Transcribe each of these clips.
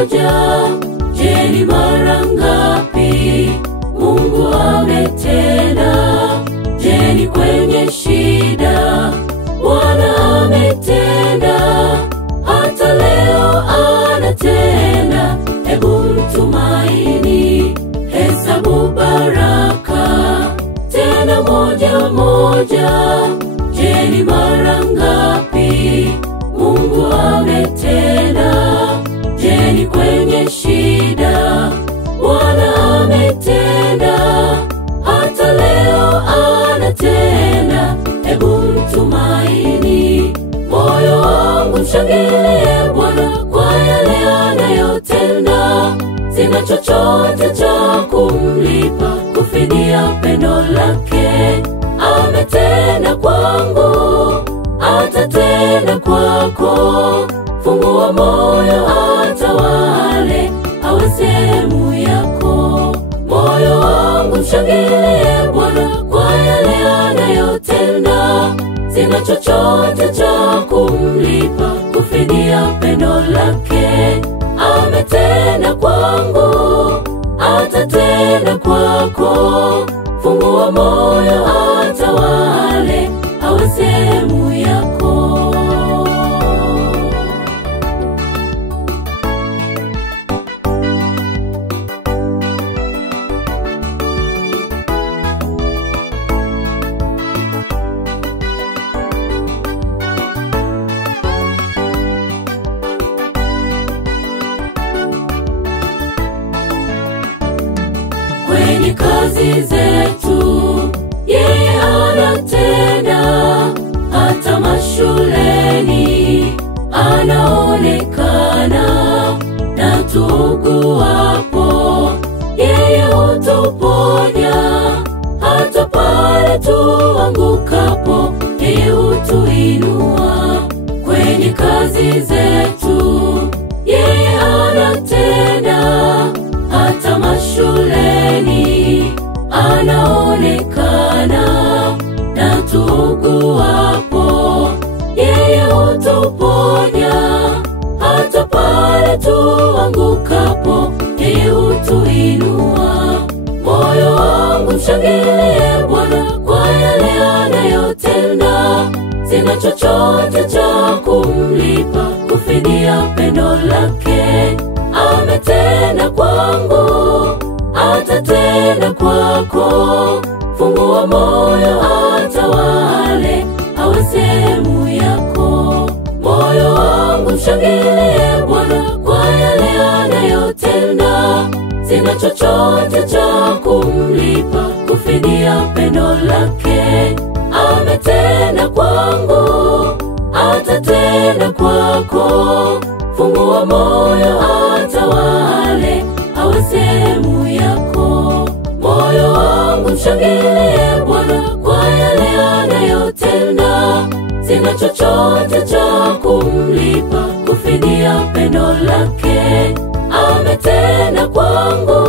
moja. Je, ni mara ngapi Mungu ametenda? Je, ni kwenye shida Bwana ametenda? Hata leo anatenda. Hebu mtumaini, hesabu baraka, tena moja moja. Je, ni mara ngapi Mungu ametenda? Je, ni kwenye shida Bwana ametenda? Hata leo anatenda. Hebu mtumaini, moyo wangu mshangilie Bwana kwa yale anayotenda. Sina chochote cha kumlipa kufidia pendo lake. Ametenda kwangu, atatenda kwako. Fungua moyo atawale, awe sehemu yako. Moyo wangu mshangilie Bwana kwa yale anayotenda. Sina chochote cha kumlipa kufidia pendo lake. Ametenda kwangu, atatenda kwako. Fungua moyo atawale, awe sehemu yako. Kwenye kazi zetu yeye anatenda, hata mashuleni anaonekana. Na tuuguapo yeye hutuponya, hata pale tuangukapo yeye hutuinua. Kwenye kazi zetu yeye anatenda, hata mashuleni anaonekana. Na tuuguapo yeye hutuponya, hata pale tuangukapo yeye hutuinua. Moyo wangu mshangilie Bwana kwa yale anayotenda. Sina chochote cha kumlipa kufidia pendo lake. Ametenda kwangu, atatenda kwako. Fungua moyo atawale, awe sehemu yako. Moyo wangu mshangilie Bwana kwa yale anayotenda. Sina chochote cha kumlipa kufidia pendo lake. Ametenda kwangu, atatenda kwako. Fungua moyo atawale, awe sehemu yako. Moyo wangu mshangilie Bwana kwa yale anayotenda. Sina chochote cha kumlipa kufidia pendo lake. Ametenda kwangu,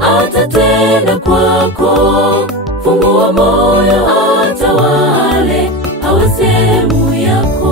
atatenda kwako. Fungua moyo atawale, awe sehemu yako.